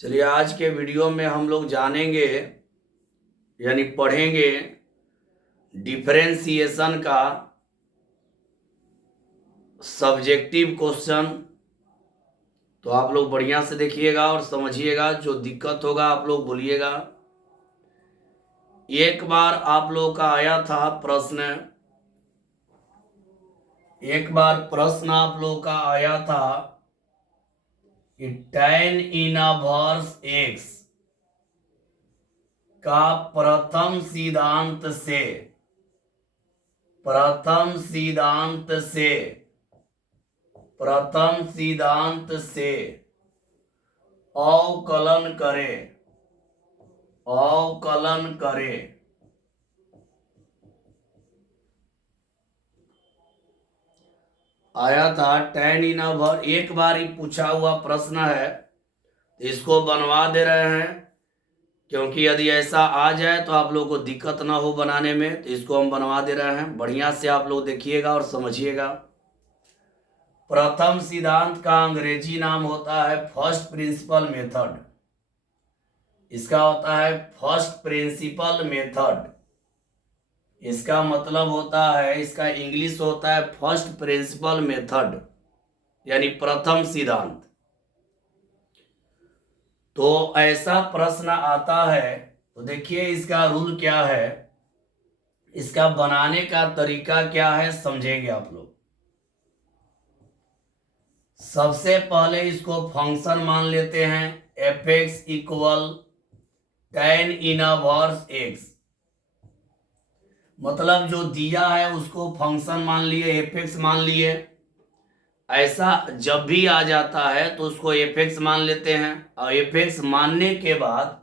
चलिए आज के वीडियो में हम लोग जानेंगे यानी पढ़ेंगे डिफरेंशिएशन का सब्जेक्टिव क्वेश्चन। तो आप लोग बढ़िया से देखिएगा और समझिएगा, जो दिक्कत होगा आप लोग बोलिएगा। एक बार आप लोग का आया था प्रश्न, आप लोग का आया था कि tan इनवर्स x का प्रथम सिद्धांत से अवकलन करें। आया था tan इनवर्स, एक बार ही पूछा हुआ प्रश्न है, इसको बनवा दे रहे हैं क्योंकि यदि ऐसा आ जाए तो आप लोगों को दिक्कत ना हो बनाने में, तो इसको हम बनवा दे रहे हैं। बढ़िया से आप लोग देखिएगा और समझिएगा। प्रथम सिद्धांत का अंग्रेजी नाम होता है फर्स्ट प्रिंसिपल मेथड। इसका होता है फर्स्ट प्रिंसिपल मेथड। इसका मतलब होता है, इसका इंग्लिश होता है फर्स्ट प्रिंसिपल मेथड, यानी प्रथम सिद्धांत। तो ऐसा प्रश्न आता है तो देखिए इसका रूल क्या है, इसका बनाने का तरीका क्या है, समझेंगे आप लोग। सबसे पहले इसको फंक्शन मान लेते हैं, F x equal tan inverse x. मतलब जो दिया है उसको फंक्शन मान लिए, एफ एक्स मान लिए। ऐसा जब भी आ जाता है तो उसको एफ एक्स मान लेते हैं, और एफ एक्स मानने के बाद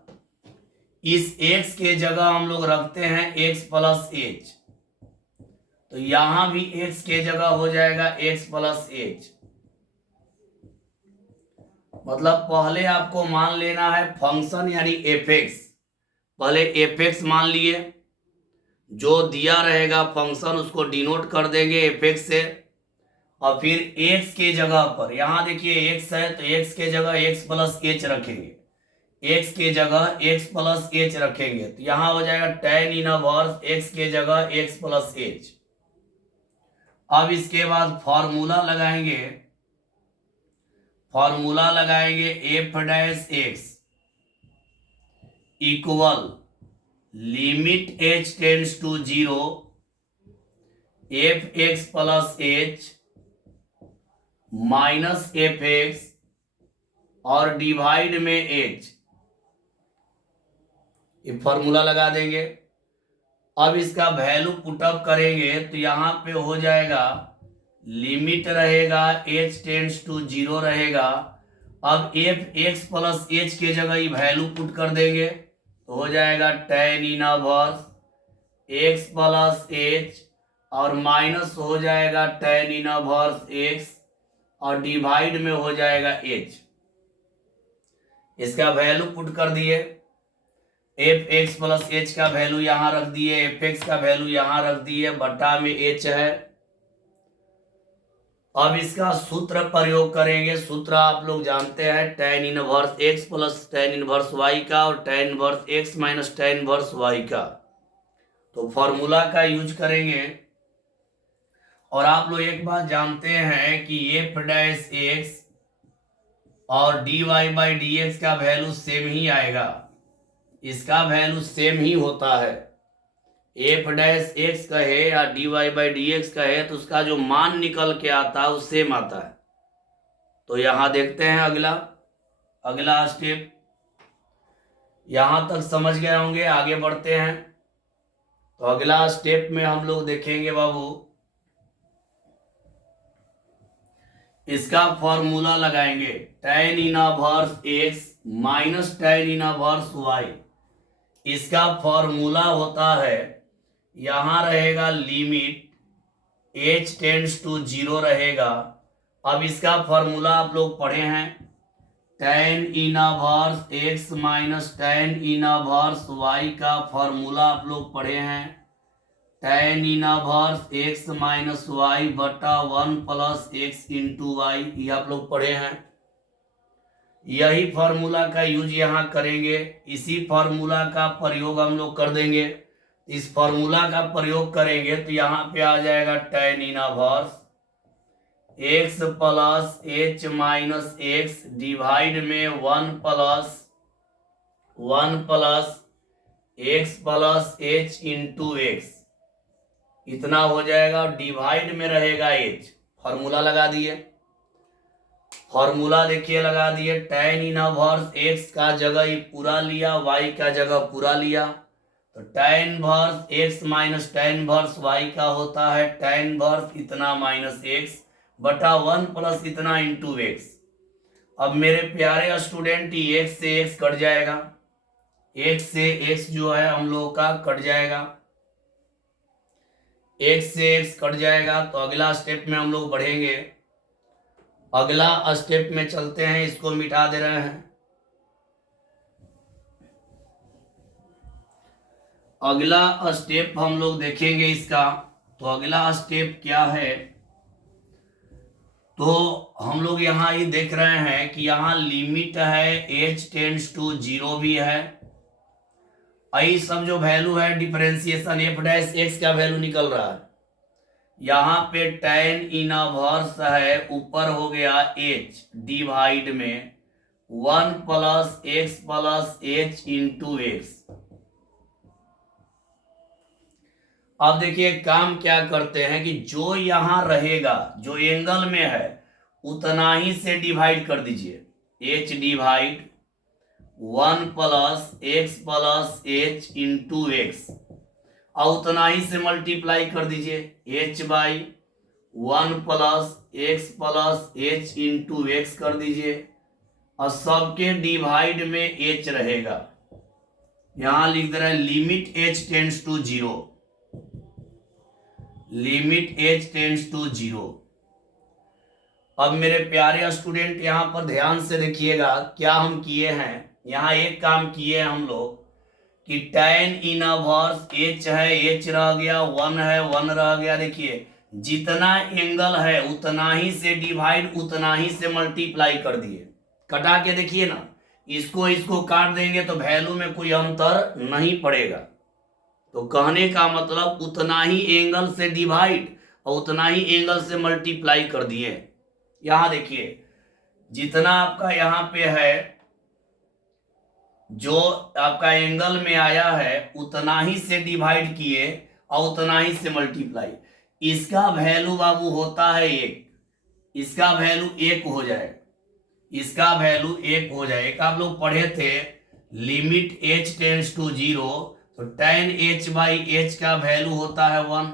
इस x के जगह हम लोग रखते हैं x प्लस एच। तो यहां भी x के जगह हो जाएगा x प्लस एच। मतलब पहले आपको मान लेना है फंक्शन यानी एफ एक्स। पहले एफ एक्स मान लिए, जो दिया रहेगा फंक्शन उसको डिनोट कर देंगे एफ एक्स से, और फिर x के जगह पर यहां देखिए x है तो x के जगह x प्लस एच रखेंगे, x के जगह x प्लस एच रखेंगे। तो यहां हो जाएगा tan इनवर्स x के जगह x प्लस एच। अब इसके बाद फॉर्मूला लगाएंगे f dash x equal limit h tends to 0 f x plus h minus f x और डिवाइड में h। ये फॉर्मूला लगा देंगे। अब इसका वैल्यू पुटअप करेंगे तो यहां पे हो जाएगा, लिमिट रहेगा h टेंड्स टू 0 रहेगा। अब एफ एक्स प्लस एच के जगह ही वैल्यू पुट कर देंगे तो हो जाएगा tan inverse x plus H और माइनस हो जाएगा tan इनवर्स एक्स और डिवाइड में हो जाएगा h। इसका वैल्यू पुट कर दिए, एफ एक्स प्लस एच का वैल्यू यहां रख दिए, एफ एक्स का वैल्यू यहां रख दिए, बटा में h है। अब इसका सूत्र प्रयोग करेंगे। सूत्र आप लोग जानते हैं tan inverse x plus tan inverse y का और tan inverse x minus tan inverse y का। तो फॉर्मूला का यूज करेंगे। और आप लोग एक बात जानते हैं कि एफ डैश एक्स और dy बाई डी एक्स का वैल्यू सेम ही आएगा, इसका वैल्यू सेम ही होता है। एफ डैश एक्स कहे या dy बाई डी एक्स कहे तो उसका जो मान निकल के आता है वो सेम आता है। तो यहां देखते हैं अगला स्टेप। यहां तक समझ गए होंगे, आगे बढ़ते हैं। तो अगला स्टेप में हम लोग देखेंगे बाबू, इसका फॉर्मूला लगाएंगे tan inverse x minus tan inverse y. इसका फॉर्मूला होता है, यहां रहेगा लिमिट h टेंड्स टू 0 रहेगा। अब इसका फॉर्मूला आप लोग पढ़े हैं, tan inverse x minus tan inverse y का फॉर्मूला आप लोग पढ़े हैं, tan inverse x minus y बटा 1 प्लस एक्स इंटू वाई, ये आप लोग पढ़े हैं। यही फॉर्मूला का यूज यहाँ करेंगे, इसी फॉर्मूला का प्रयोग हम लोग कर देंगे। इस फॉर्मूला का प्रयोग करेंगे तो यहाँ पे आ जाएगा tan inverse x plus h minus x divide में 1 plus x plus h into x, इतना हो जाएगा। डिवाइड में रहेगा h, फॉर्मूला लगा दिए। फॉर्मूला देखिए लगा दिए, tan इनवर्स x का जगह ये पूरा लिया, y का जगह पूरा लिया, तो tan inverse x minus tan inverse y का होता है tan इनवर्स इतना माइनस x बटा 1 प्लस इतना इंटू x। अब मेरे प्यारे स्टूडेंट x से x कट जाएगा, x से x जो है हम लोगों का कट जाएगा, x से x कट जाएगा। तो अगला स्टेप में हम लोग बढ़ेंगे, अगला स्टेप में चलते हैं, इसको मिटा दे रहे हैं। अगला स्टेप हम लोग देखेंगे इसका, तो अगला स्टेप क्या है, तो हम लोग यहाँ ये देख रहे हैं कि यहाँ लिमिट है h टेंड्स टू 0 भी है। आई सब जो वैल्यू है डिफरेंशिएशन f डैश x का वैल्यू निकल रहा है, यहाँ पे tan इनवर्स है, ऊपर हो गया h डिवाइड में 1 plus x plus h into x. अब देखिए काम क्या करते हैं कि जो यहां रहेगा, जो एंगल में है उतना ही से डिवाइड कर दीजिए, h divide 1 plus x into x, और उतना ही से मल्टीप्लाई कर दीजिए h by 1 plus h into x कर दीजिए, और सबके डिवाइड में h रहेगा। यहां लिख दे रहे हैं limit h tends to 0, limit h tends to 0। अब मेरे प्यारे स्टूडेंट यहाँ पर ध्यान से देखिएगा क्या हम किए हैं। यहाँ एक काम किए हम लोग कि tan इनवर्स h है, h रह गया, 1 है, 1 रह गया। देखिए जितना एंगल है उतना ही से डिवाइड, उतना ही से मल्टीप्लाई कर दिए। कटा के देखिए ना, इसको काट देंगे तो वैल्यू में कोई अंतर नहीं पड़ेगा। तो कहने का मतलब उतना ही एंगल से डिवाइड और उतना ही एंगल से मल्टीप्लाई कर दिए। यहां देखिए जितना आपका यहाँ पे है, जो आपका एंगल में आया है उतना ही से डिवाइड किए और उतना ही से मल्टीप्लाई। इसका वैल्यू बाबू होता है 1, इसका वैल्यू 1 हो जाए, इसका वैल्यू 1 हो जाए। एक आप लोग पढ़े थे लिमिट h टेंड्स टू 0, तो tan h बाई h का वैल्यू होता है 1,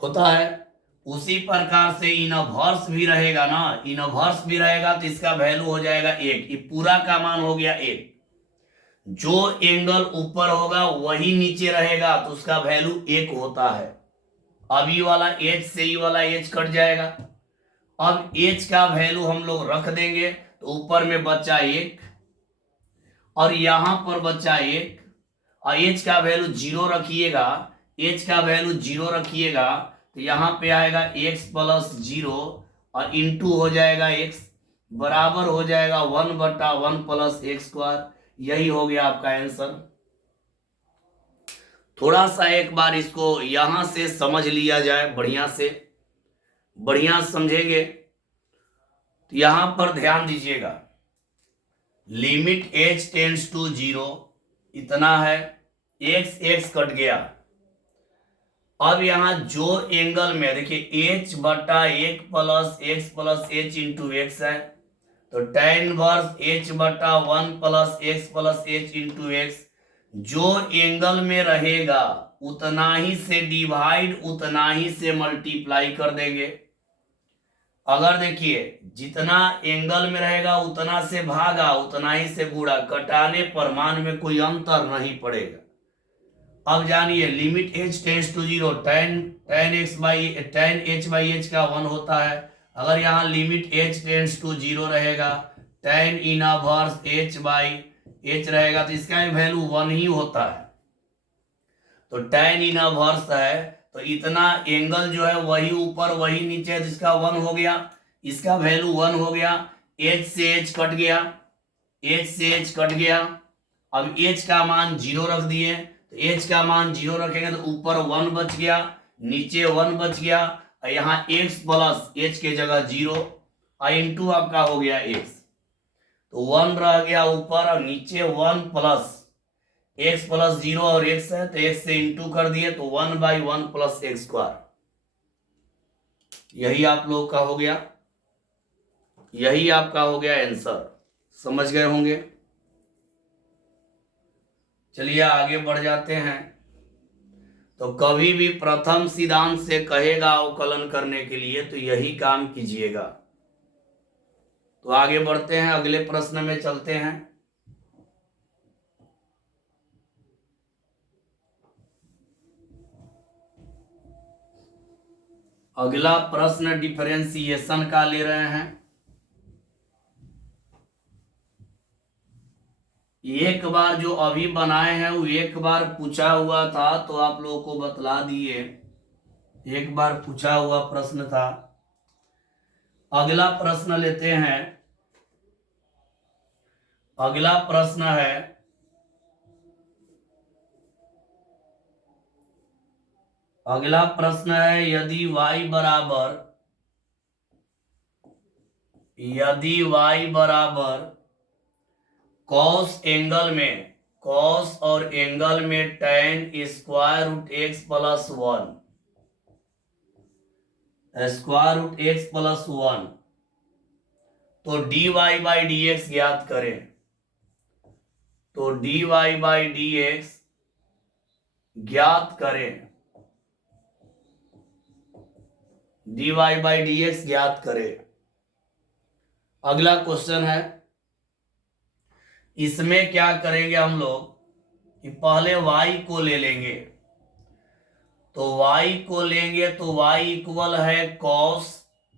होता है। उसी प्रकार से इनवर्स भी रहेगा ना, इनवर्स भी रहेगा तो इसका वैल्यू हो जाएगा 1, ये पूरा का मान हो गया 1। जो एंगल ऊपर होगा वही नीचे रहेगा तो उसका वैल्यू 1 होता है। अब ये वाला h से ये वाला h कट जाएगा। अब h का वैल्यू हम लोग रख देंगे तो ऊपर में बचा 1 और यहां पर बचा 1, और h का वैल्यू 0 रखिएगा, h का वैल्यू 0 रखिएगा तो यहाँ पे आएगा x प्लस 0 और इंटू हो जाएगा x, बराबर हो जाएगा 1 बटा 1 प्लस एक्स स्क्वायर। यही हो गया आपका आंसर। थोड़ा सा एक बार इसको यहां से समझ लिया जाए, बढ़िया से, बढ़िया समझेंगे तो यहां पर ध्यान दीजिएगा। लिमिट h टेंड्स टू 0 इतना है, x कट गया। अब यहां जो एंगल में देखिए h बटा 1 प्लस h इंटू एक्स है, तो tan इनवर्स h बटा 1 प्लस h इंटू एक्स, जो एंगल में रहेगा उतना ही से डिवाइड, उतना ही से मल्टीप्लाई कर देंगे। अगर देखिए जितना एंगल में रहेगा उतना से भागा, उतना ही से गुणा, कटाने पर मान में कोई अंतर नहीं पड़ेगा। अब जानिए limit h tends to 0, tan h by h का 1 होता है। अगर यहाँ लिमिट h टेंड्स टू 0 रहेगा, tan inverse h by h रहेगा तो इसका वैल्यू 1 ही होता है। तो tan इनवर्स है तो इतना एंगल जो है वही ऊपर वही नीचे, जिसका 1 हो गया, इसका वैल्यू 1 हो गया। एच से एच कट गया, एच से एच कट गया। अब एच का मान 0 रख दिए, तो एच का मान 0 रखेंगे तो ऊपर 1 बच गया, नीचे 1 बच गया, और यहाँ x प्लस एच के जगह 0 और इंटू आपका हो गया x, तो 1 रह गया ऊपर और नीचे 1 प्लस x प्लस 0 और x है तो x से इंटू कर दिए तो 1/1 प्लस एक्स स्क्वायर। यही आप लोग का हो गया, यही आपका हो गया आंसर। समझ गए होंगे। चलिए आगे बढ़ जाते हैं। तो कभी भी प्रथम सिद्धांत से कहेगा अवकलन करने के लिए तो यही काम कीजिएगा। तो आगे बढ़ते हैं, अगले प्रश्न में चलते हैं। अगला प्रश्न डिफरेंशिएशन का ले रहे हैं। एक बार जो अभी बनाए हैं वो एक बार पूछा हुआ था तो आप लोगों को बतला दिए, एक बार पूछा हुआ प्रश्न था। अगला प्रश्न लेते हैं। अगला प्रश्न है, अगला प्रश्न है यदि y बराबर कॉस एंगल में, कॉस और एंगल में tan square root x plus 1, square root x plus 1, तो dy बाई डी एक्स ज्ञात करें। तो dy बाई डी एक्स ज्ञात करें, dy बाई डी एक्स ज्ञात करें। अगला क्वेश्चन है, इसमें क्या करेंगे हम लोग कि पहले y को ले लेंगे। तो y को लेंगे तो y इक्वल है cos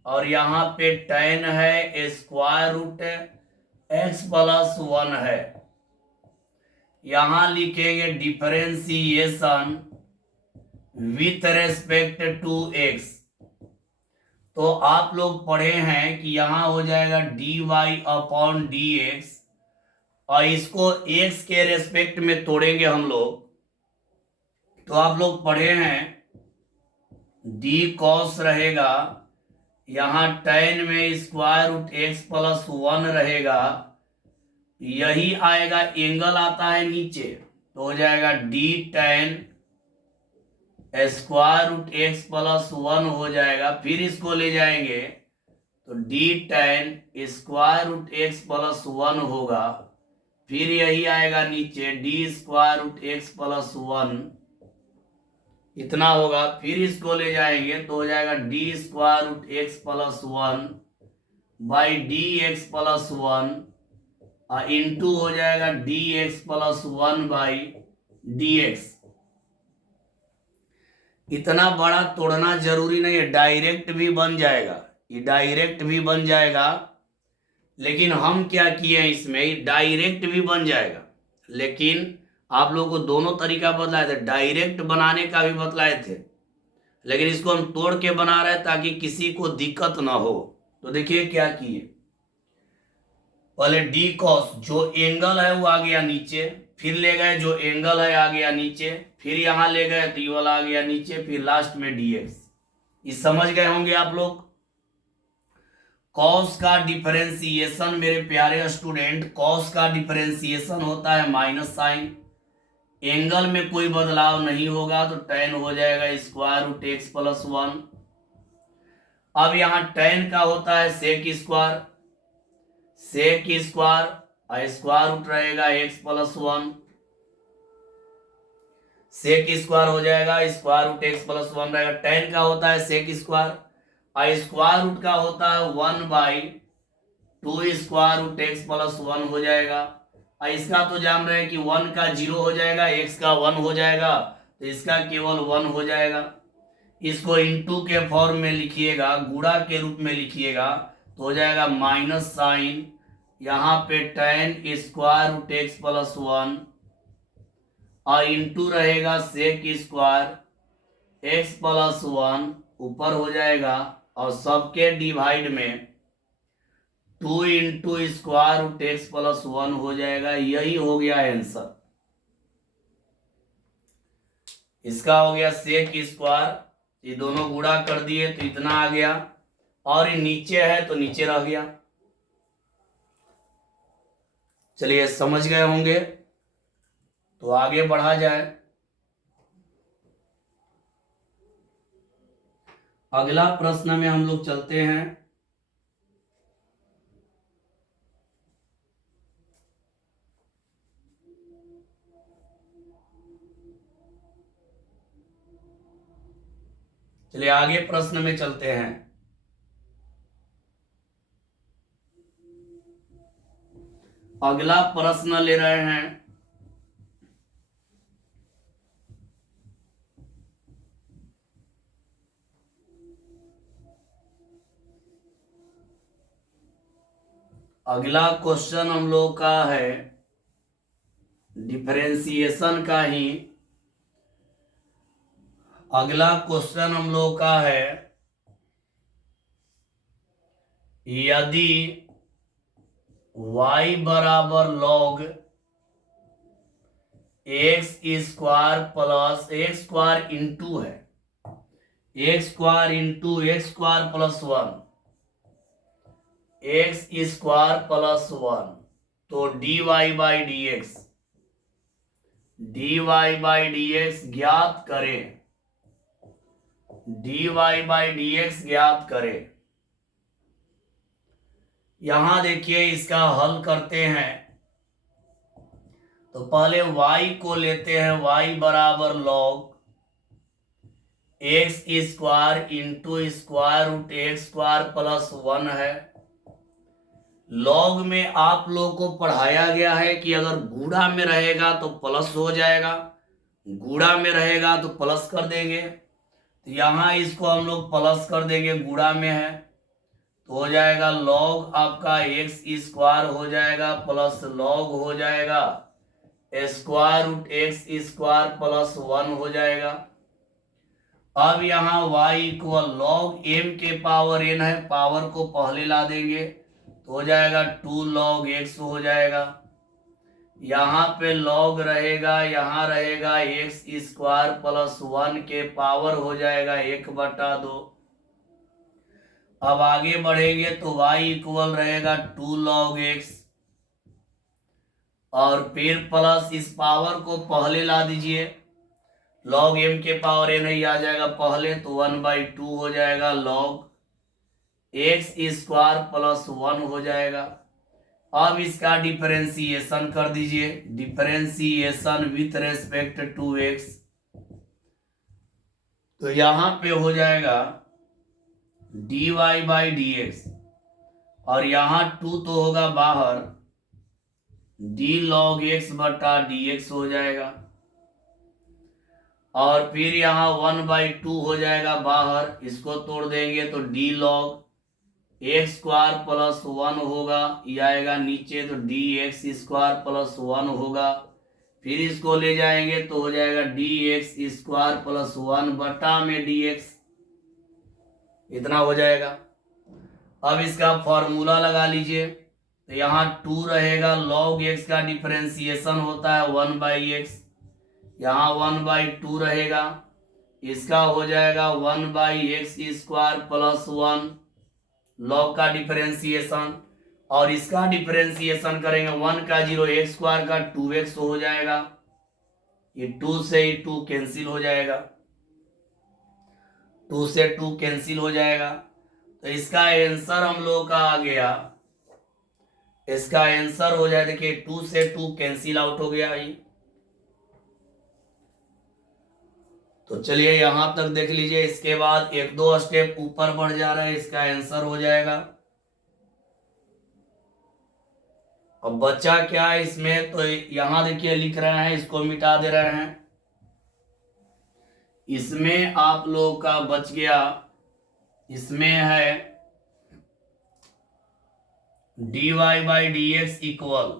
और यहाँ पे tan है स्क्वायर रूट एक्स प्लस 1 है। यहां लिखेंगे differentiation with respect to x। तो आप लोग पढ़े हैं कि यहां हो जाएगा dy अपॉन डी एक्स और इसको x के रेस्पेक्ट में तोड़ेंगे हम लोग। तो आप लोग पढ़े हैं डी कॉस रहेगा, यहाँ tan में स्क्वायर रूट एक्स प्लस 1 रहेगा, यही आएगा, एंगल आता है नीचे तो हो जाएगा d tan square root x plus 1 हो जाएगा। फिर इसको ले जाएंगे तो d tan square root x plus 1 होगा, फिर यही आएगा नीचे d square root x plus 1 इतना होगा। फिर इसको ले जाएंगे तो हो जाएगा d square root x plus 1 by D x plus 1 और इंटू हो जाएगा d x plus 1 by D x. इतना बड़ा तोड़ना जरूरी नहीं है, डायरेक्ट भी बन जाएगा, ये डायरेक्ट भी बन जाएगा। लेकिन हम क्या किए हैं, इसमें डायरेक्ट भी बन जाएगा लेकिन आप लोगों को दोनों तरीका बतलाए थे, डायरेक्ट बनाने का भी बतलाए थे, लेकिन इसको हम तोड़ के बना रहे हैं ताकि किसी को दिक्कत ना हो। तो देखिए क्या किए, पहले डी कॉस जो एंगल है वो आ गया नीचे, फिर ले गए जो एंगल है आ गया नीचे, फिर यहां ले गए तो ये वाला आ गया नीचे, फिर लास्ट में डी एक्स। ये समझ गए होंगे आप लोग। कॉस का डिफरेंशिएशन मेरे प्यारे स्टूडेंट, कॉस का डिफरेंशिएशन होता है माइनस साइन, एंगल में कोई बदलाव नहीं होगा तो tan हो जाएगा स्क्वायर रूट एक्स प्लस 1। अब यहाँ tan का होता है sec square, sec square square root रहेगा एक्स प्लस 1, सेक स्क्वायर हो जाएगा स्क्वायर रूट एक्स प्लस 1 रहेगा। tan का होता है सेक स्क्वायर, स्क्वायर रूट का होता है 1/2 स्क्वायर रूट एक्स प्लस 1 हो जाएगा। इसका तो जान रहे हैं कि 1 का 0 हो जाएगा, x का 1 हो जाएगा, तो इसका केवल 1 हो जाएगा। इसको इंटू के फॉर्म में लिखिएगा, गुणा के रूप में लिखिएगा तो हो जाएगा माइनस साइन, यहाँ पे tan square root x plus 1 और इंटू रहेगा सेक स्क्वायर एक्स प्लस 1 ऊपर हो जाएगा और सबके डिवाइड में 2 into square root x plus 1 हो जाएगा। यही हो गया आंसर। इसका हो गया सेक स्क्वायर, ये दोनों गुणा कर दिए तो इतना आ गया, और ये नीचे है तो नीचे रह गया। चलिए समझ गए होंगे, तो आगे बढ़ा जाए। अगला प्रश्न में हम लोग चलते हैं। चलिए आगे प्रश्न में चलते हैं। अगला प्रश्न ले रहे हैं अगला क्वेश्चन हम लोग का है डिफरेंशिएशन का ही। अगला क्वेश्चन हम लोग का है, यदि y बराबर log x square plus x square into है, x square into x square plus 1, x square plus 1, तो dy by D X, dy by D X ज्ञात करें, dy बाई डी एक्स ज्ञात करें। यहां देखिए इसका हल करते हैं, तो पहले y को लेते हैं, y बराबर log x square into square root x square plus 1 है। लॉग में आप लोग को पढ़ाया गया है कि अगर गुणा में रहेगा तो प्लस हो जाएगा, गुणा में रहेगा तो प्लस कर देंगे। तो यहाँ इसको हम लोग प्लस कर देंगे, गुणा में है तो हो जाएगा लॉग आपका एक्स स्क्वायर हो जाएगा प्लस लॉग हो जाएगा square root x square plus 1 हो जाएगा। अब यहाँ y इक्वल लॉग m के पावर n है, पावर को पहले ला देंगे तो हो जाएगा 2 log x हो जाएगा। यहाँ पे log रहेगा, यहाँ रहेगा एक्स स्क्वायर प्लस 1 के पावर हो जाएगा 1/2। अब आगे बढ़ेंगे तो y इक्वल रहेगा 2 log x, और फिर प्लस इस पावर को पहले ला दीजिए, log m के पावर n ही आ जाएगा पहले, तो 1/2 हो जाएगा log एक्स स्क्वायर प्लस 1 हो जाएगा। अब इसका डिफरेंशिएशन कर दीजिए, differentiation with respect to x, तो यहां पे हो जाएगा dy बाई डी एक्स, और यहाँ 2 तो होगा बाहर, d log x बटा डी एक्स हो जाएगा, और फिर यहाँ 1/2 हो जाएगा बाहर, इसको तोड़ देंगे तो d log x square plus 1 होगा, ये आएगा नीचे तो डी एक्स स्क्वायर प्लस 1 होगा, फिर इसको ले जाएंगे तो हो जाएगा डी एक्स स्क्वायर प्लस 1 बटा में डी एक्स, इतना हो जाएगा। अब इसका फॉर्मूला लगा लीजिए, तो यहाँ 2 रहेगा, log x का डिफरेंशिएशन होता है 1/x, यहाँ 1/2 रहेगा, इसका हो जाएगा 1/x स्क्वायर प्लस 1 log का डिफरेंशिएशन, और इसका डिफरेंशिएशन करेंगे 1 का 0, एक्स स्क्वायर का 2x हो जाएगा, ये 2 से 2 कैंसिल हो जाएगा, 2 से 2 कैंसिल हो जाएगा। तो इसका आंसर हम लोग का आ गया, इसका आंसर हो जाए, देखिए 2 से 2 कैंसिल आउट हो गया ये। तो चलिए यहां तक देख लीजिए, इसके बाद 1-2 स्टेप ऊपर बढ़ जा रहा है, इसका आंसर हो जाएगा। अब बच्चा क्या है इसमें, तो यहां देखिए लिख रहे हैं, इसको मिटा दे रहे हैं, इसमें आप लोग का बच गया, इसमें है dy by D x equal,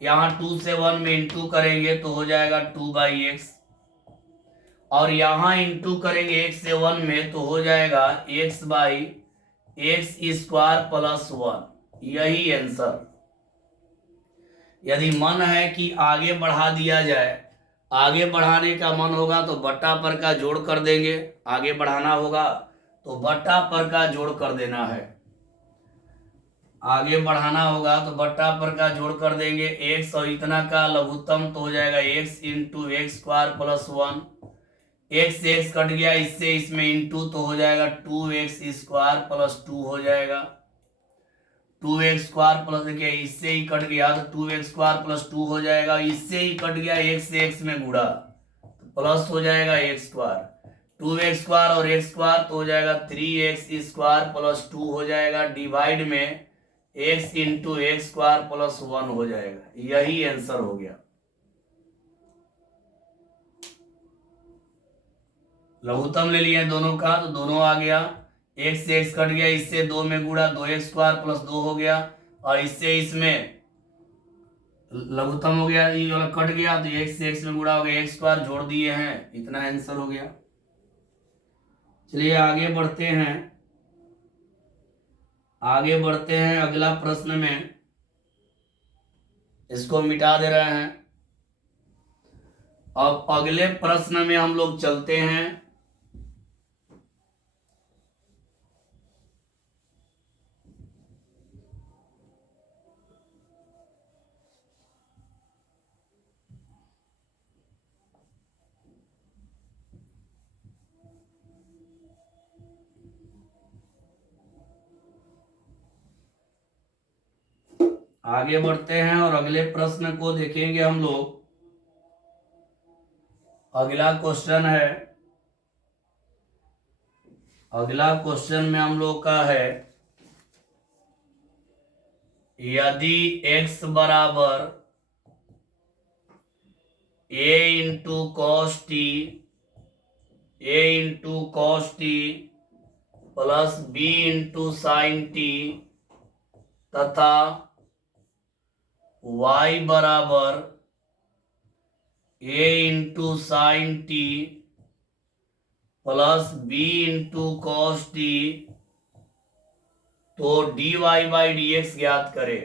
यहाँ 2 से 1 में इंटू करेंगे तो हो जाएगा 2/x, और यहाँ इंटू करेंगे x से 1 में तो हो जाएगा x by x square plus 1। यही आंसर। यदि मन है कि आगे बढ़ा दिया जाए, आगे बढ़ाने का मन होगा तो बट्टा पर का जोड़ कर देंगे। आगे बढ़ाना होगा तो बट्टा पर का जोड़ कर देना है। आगे बढ़ाना होगा तो बट्टा पर का जोड़ कर देंगे। एक्स और इतना का लघुत्तम तो हो जाएगा x into x square plus 1। X x cut गया, इससे इसमें इंटू तो हो जाएगा 2x स्क्वायर प्लस 2 हो जाएगा। 2x स्क्वायर प्लस, देखिए इससे ही कट गया तो 2x स्क्वायर प्लस 2 हो जाएगा। इससे ही कट गया, x से x में गुणा तो प्लस हो जाएगा x स्क्वायर। 2x स्क्वायर और x स्क्वायर तो हो जाएगा 3x स्क्वायर प्लस 2 हो जाएगा। डिवाइड में x into x square plus 1 हो जाएगा। यही आंसर हो गया। लघुत्तम ले लिया दोनों का तो दोनों आ गया। x से x कट गया, इससे 2 में गुणा 2x स्क्वायर प्लस 2 हो गया। और इससे इसमें लघुत्तम हो गया, ये वाला कट गया तो x से x में गुणा हो गया, x स्क्वायर जोड़ दिए हैं, इतना आंसर हो गया। चलिए आगे बढ़ते हैं। आगे बढ़ते हैं अगला प्रश्न में। इसको मिटा दे रहे हैं। अब अगले प्रश्न में हम लोग चलते हैं। आगे बढ़ते हैं और अगले प्रश्न को देखेंगे हम लोग। अगला क्वेश्चन है, अगला क्वेश्चन में हम लोग का है, यदि x बराबर a into cos T, a into cos T plus b into sine T तथा y बराबर a into sine T plus b into cos T, तो dy बाई डी एक्स ज्ञात करें।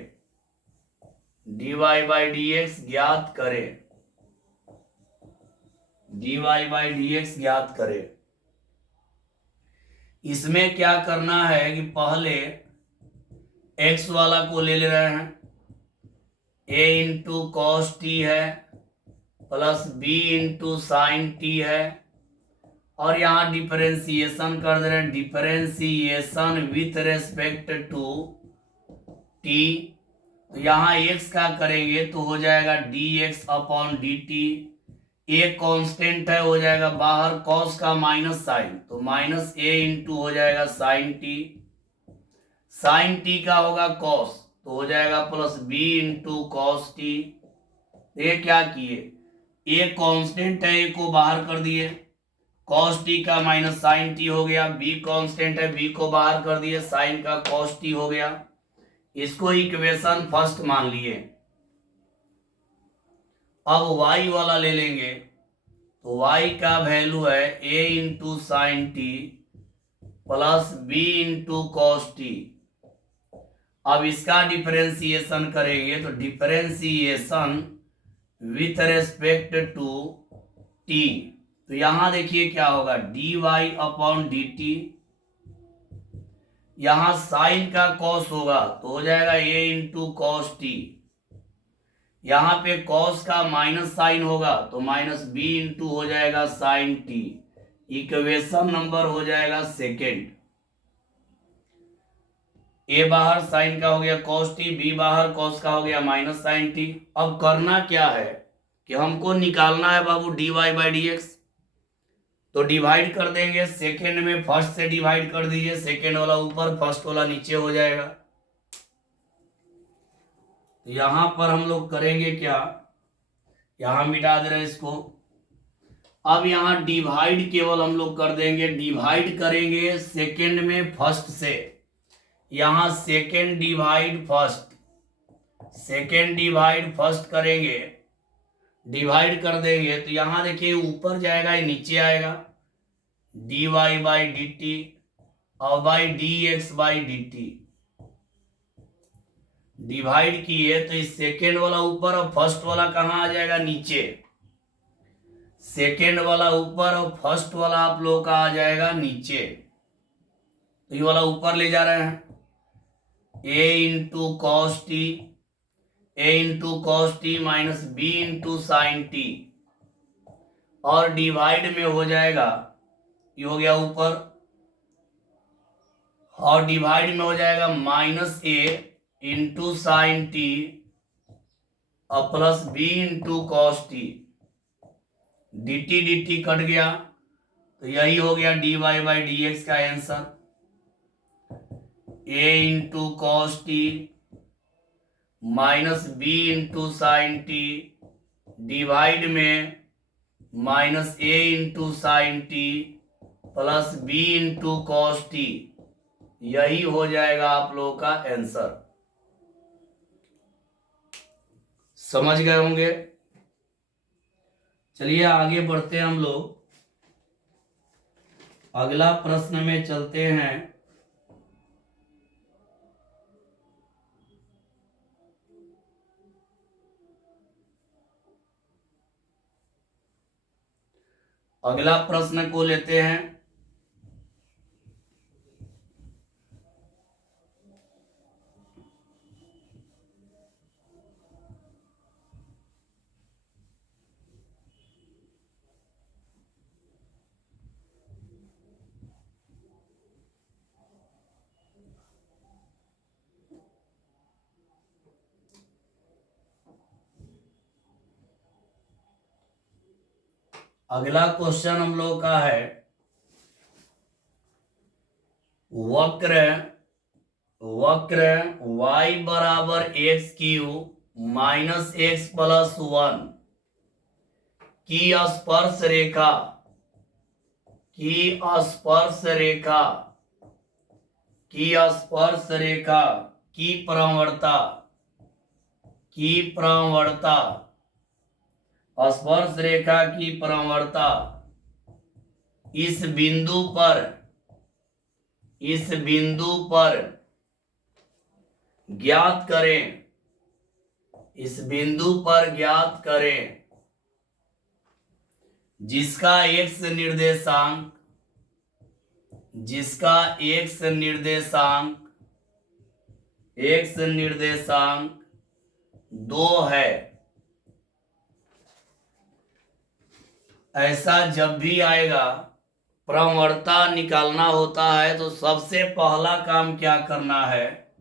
dy बाई डी एक्स ज्ञात करें। dy by D X ज्ञात करें। इसमें क्या करना है कि पहले x वाला को ले रहे हैं, a इंटू कॉस टी है plus b into sine t है, और यहाँ डिफरेंशिएशन कर दे रहे हैं। Differentiation with respect to t, तो यहाँ x का करेंगे तो हो जाएगा dx अपॉन dt। एक कांस्टेंट है, हो जाएगा बाहर cos का माइनस साइन, तो माइनस a इंटू हो जाएगा साइन टी। साइन टी का होगा cos, तो हो जाएगा plus b into cos T. ये क्या किए, एक कांस्टेंट है, एक को बाहर कर दिए, cos t का माइनस साइन टी हो गया। b कांस्टेंट है, b को बाहर कर दिए, साइन का cos t हो गया। इसको इक्वेशन फर्स्ट मान लिए। अब y वाला ले लेंगे तो y का वैल्यू है a into sine T plus b into cos t. अब इसका डिफरेंशिएशन करेंगे तो differentiation with respect to t, तो यहां देखिए क्या होगा, dy अपॉन डी टी। यहां साइन का कॉस होगा तो हो जाएगा a इंटू कॉस टी। यहां पे कॉस का माइनस साइन होगा तो माइनस b इंटू हो जाएगा साइन टी। इक्वेशन नंबर हो जाएगा सेकेंड। a बाहर साइन का हो गया कॉस टी, b बाहर कॉस का हो गया माइनस साइन टी। अब करना क्या है कि हमको निकालना है बाबू dy बाई डी एक्स, तो डिवाइड कर देंगे। सेकेंड में फर्स्ट से डिवाइड कर दीजिए, सेकेंड वाला ऊपर फर्स्ट वाला नीचे हो जाएगा। तो यहां पर हम लोग करेंगे क्या, यहां मिटा दे रहे हैं इसको। अब यहां डिवाइड केवल हम लोग कर देंगे, डिवाइड करेंगे सेकेंड में फर्स्ट से। यहां second divide first, second divide first करेंगे, डिवाइड कर देंगे तो यहां देखिए ऊपर जाएगा, ये नीचे आएगा, dy बाई डी टी और by D x by D T. Divide किए तो इस सेकेंड वाला ऊपर और फर्स्ट वाला कहाँ आ जाएगा, नीचे। सेकेंड वाला ऊपर और फर्स्ट वाला आप लोग का आ जाएगा नीचे। तो ये वाला ऊपर ले जा रहे हैं, a into cos T, a into cos T minus b into sine T, और डिवाइड में हो जाएगा, ये हो गया ऊपर, और डिवाइड में हो जाएगा minus a into sine T और plus b into cos T, D T cut गया, तो यही हो गया dy बाई डी एक्स का answer. a into cos T minus B into sine T divide में minus a into sine T plus b into cos T, यही हो जाएगा आप लोगों का आंसर। समझ गए होंगे। चलिए आगे बढ़ते हैं हम लोग, अगला प्रश्न में चलते हैं। अगला प्रश्न को लेते हैं। अगला क्वेश्चन हम लोग का है, वक्र वक्र y बराबर x Q minus x plus one की स्पर्श रेखा की स्पर्श रेखा की स्पर्श रेखा की प्रवणता स्पर्श रेखा की प्रवणता इस बिंदु पर ज्ञात करें, इस बिंदु पर ज्ञात करें, जिसका एक्स निर्देशांक 2 है। ऐसा जब भी आएगा, प्रवणता निकालना होता है तो सबसे पहला काम क्या करना है,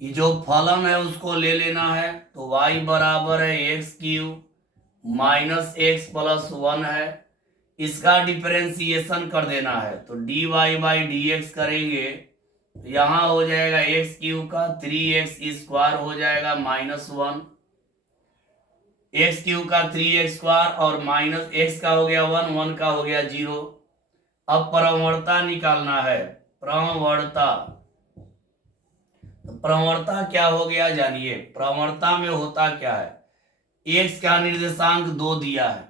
ये जो फलन है उसको ले लेना है। तो y बराबर है x Q minus x plus one है, इसका डिफरेंशिएशन कर देना है। तो dy बाई डी एक्स करेंगे तो यहाँ हो जाएगा एक्स क्यू का 3x स्क्वायर हो जाएगा माइनस वन, एक्स क्यू का 3x स्क्वायर और माइनस एक्स का हो गया 1, 1 का हो गया 0। अब प्रवणता निकालना है, प्रवणता क्या हो गया जानिए। प्रवणता में होता क्या है, एक्स का निर्देशांक 2 दिया है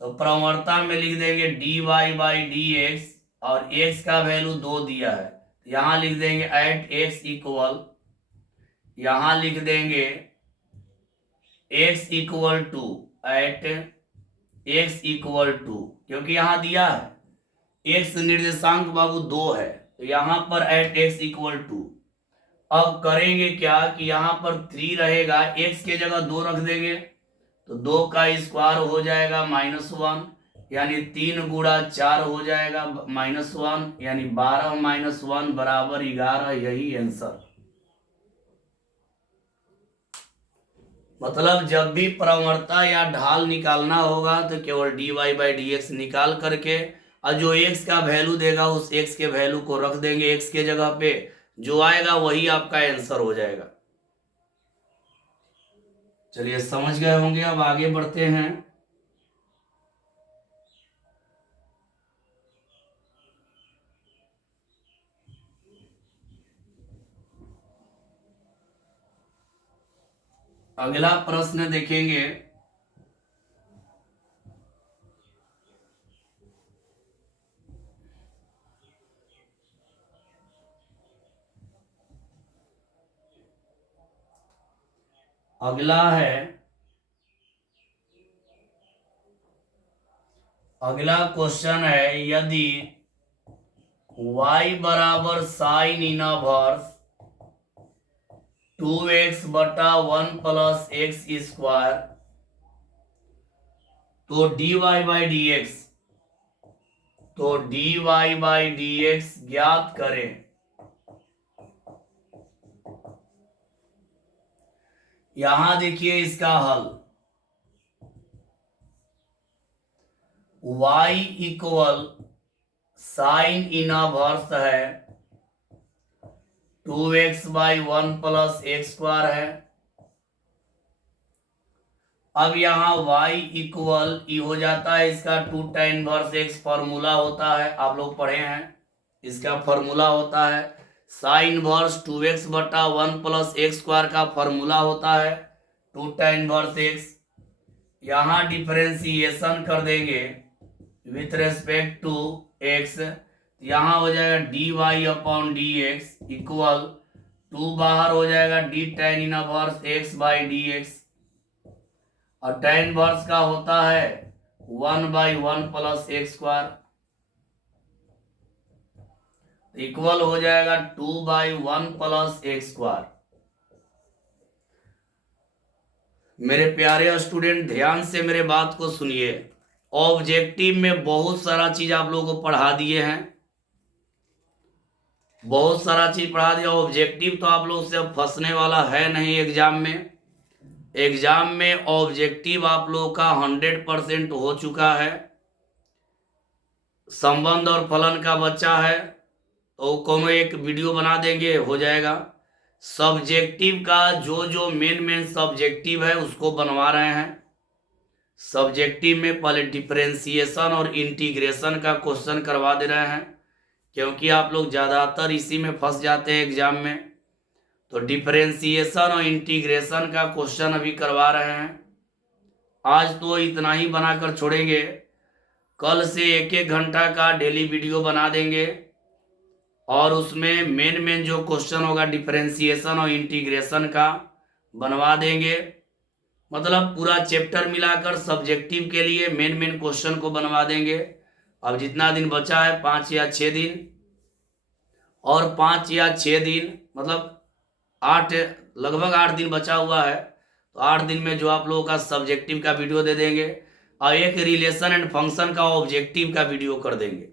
तो प्रवणता में लिख देंगे dy बाई डी एक्स, और x का वैल्यू 2 दिया है तो यहां लिख देंगे एट x इक्वल, यहां लिख देंगे x equal to, at x equal to, क्योंकि यहां दिया है x निर्देशांक बाबू 2 है तो यहां पर एट x इक्वल टू। अब करेंगे क्या कि यहां पर 3 रहेगा, x के जगह 2 रख देंगे तो 2 का स्क्वायर हो जाएगा माइनस वन, यानी 3 गुणा 4 हो जाएगा माइनस वन, यानी 12 माइनस वन बराबर 11, यही आंसर। मतलब जब भी प्रवणता या ढाल निकालना होगा तो केवल dy बाई डी एक्स निकाल करके, और जो x का वैल्यू देगा उस x के वैल्यू को रख देंगे x के जगह पे, जो आएगा वही आपका आंसर हो जाएगा। चलिए समझ गए होंगे। अब आगे बढ़ते हैं। अगला प्रश्न देखेंगे, अगला क्वेश्चन है यदि y बराबर साइन इनवर्स 2x बटा 1 प्लस एक्स स्क्वायर तो dy बाई डी एक्स ज्ञात करें। यहां देखिए इसका हल y इक्वल साइन इनवर्स है 2x by 1 plus x square है। अब यहाँ y इक्वल हो जाता है इसका 2 tan इनवर्स x फॉर्मूला होता है, आप लोग पढ़े हैं, इसका फॉर्मूला होता है साइन इनवर्स 2x बटा 1 प्लस एक्स स्क्वायर का फॉर्मूला होता है 2 tan इनवर्स x। यहाँ डिफरेंशिएशन कर देंगे विथ रेस्पेक्ट टू x, यहाँ हो जाएगा d y upon d x equal 2 बाहर हो जाएगा d tan inverse x by D x, और tan इनवर्स का होता है 1 by 1 plus x square equal हो जाएगा 2 बाई 1 प्लस एक्स स्क्वायर। मेरे प्यारे स्टूडेंट ध्यान से मेरे बात को सुनिए, ऑब्जेक्टिव में बहुत सारा चीज आप लोगों को पढ़ा दिए हैं, बहुत सारा चीज पढ़ा दिया। ऑब्जेक्टिव तो आप लोग से अब फंसने वाला है नहीं एग्जाम में। एग्जाम में ऑब्जेक्टिव आप लोगों का 100% हो चुका है। संबंध और फलन का बच्चा है तो कोनो एक वीडियो बना देंगे, हो जाएगा। सब्जेक्टिव का जो मेन सब्जेक्टिव है उसको बनवा रहे हैं। सब्जेक्टिव में पहले डिफरेंशिएशन और इंटीग्रेशन का क्वेश्चन करवा दे रहे हैं, क्योंकि आप लोग ज़्यादातर इसी में फंस जाते हैं एग्जाम में। तो डिफरेंशिएशन और इंटीग्रेशन का क्वेश्चन अभी करवा रहे हैं। आज तो इतना ही बनाकर छोड़ेंगे, कल से 1-1 घंटा का डेली वीडियो बना देंगे और उसमें मेन जो क्वेश्चन होगा डिफरेंशिएशन और इंटीग्रेशन का बनवा देंगे। मतलब पूरा चैप्टर मिलाकर सब्जेक्टिव के लिए मेन क्वेश्चन को बनवा देंगे। अब जितना दिन बचा है 5 या 6 दिन, और 5 या 6 दिन मतलब 8, लगभग 8 दिन बचा हुआ है। तो 8 दिन में जो आप लोगों का सब्जेक्टिव का वीडियो दे देंगे और एक रिलेशन एंड फंक्शन का ऑब्जेक्टिव का वीडियो कर देंगे।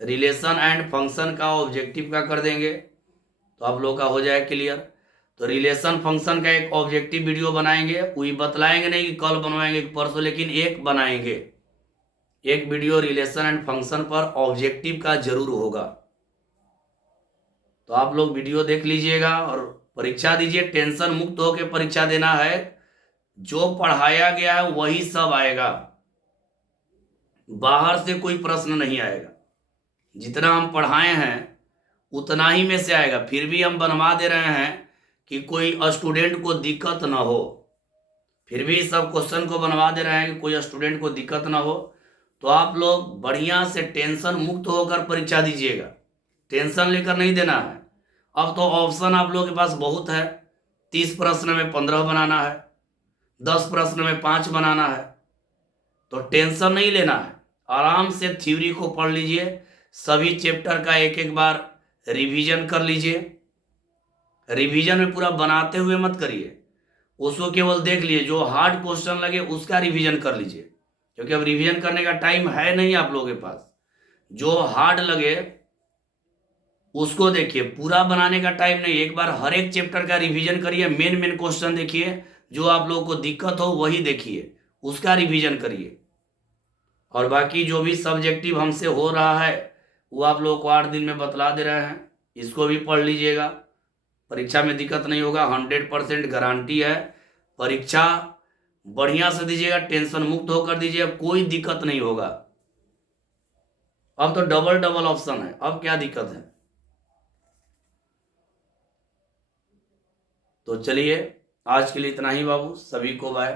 रिलेशन एंड फंक्शन का ऑब्जेक्टिव का कर देंगे तो आप लोगों का हो जाए क्लियर। तो रिलेशन फंक्शन का एक ऑब्जेक्टिव वीडियो बनाएंगे, वही बतलाएंगे नहीं कि कल बनवाएंगे कि परसों, लेकिन एक बनाएंगे, एक वीडियो रिलेशन एंड फंक्शन पर ऑब्जेक्टिव का जरूर होगा। तो आप लोग वीडियो देख लीजिएगा और परीक्षा दीजिए। टेंशन मुक्त होकर परीक्षा देना है, जो पढ़ाया गया है वही सब आएगा, बाहर से कोई प्रश्न नहीं आएगा। जितना हम पढ़ाए हैं उतना ही में से आएगा। फिर भी हम बनवा दे रहे हैं कि कोई स्टूडेंट को दिक्कत ना हो, फिर भी सब क्वेश्चन को बनवा दे रहे हैं कि कोई स्टूडेंट को दिक्कत ना हो। तो आप लोग बढ़िया से टेंशन मुक्त होकर परीक्षा दीजिएगा, टेंशन लेकर नहीं देना है। अब तो ऑप्शन आप लोगों के पास बहुत है, 30 प्रश्न में 15 बनाना है, 10 प्रश्न में 5 बनाना है। तो टेंशन नहीं लेना है, आराम से थ्योरी को पढ़ लीजिए, सभी चैप्टर का एक बार रिवीजन कर लीजिए। रिवीजन में पूरा बनाते हुए मत करिए, उसको केवल देख लीजिए, जो हार्ड क्वेश्चन लगे उसका रिवीजन कर लीजिए, क्योंकि अब रिवीजन करने का टाइम है नहीं आप लोगों के पास। जो हार्ड लगे उसको देखिए, पूरा बनाने का टाइम नहीं। एक बार हर एक चैप्टर का रिवीजन करिए, मेन क्वेश्चन देखिए, जो आप लोगों को दिक्कत हो वही देखिए, उसका रिवीजन करिए। और बाकी जो भी सब्जेक्टिव हमसे हो रहा है वो आप लोगों को 8 दिन में बतला दे रहे हैं, इसको भी पढ़ लीजिएगा, परीक्षा में दिक्कत नहीं होगा, 100% गारंटी है। परीक्षा बढ़िया से दीजिएगा, टेंशन मुक्त होकर दीजिएगा, कोई दिक्कत नहीं होगा। अब तो डबल ऑप्शन है, अब क्या दिक्कत है। तो चलिए आज के लिए इतना ही बाबू, सभी को बाय।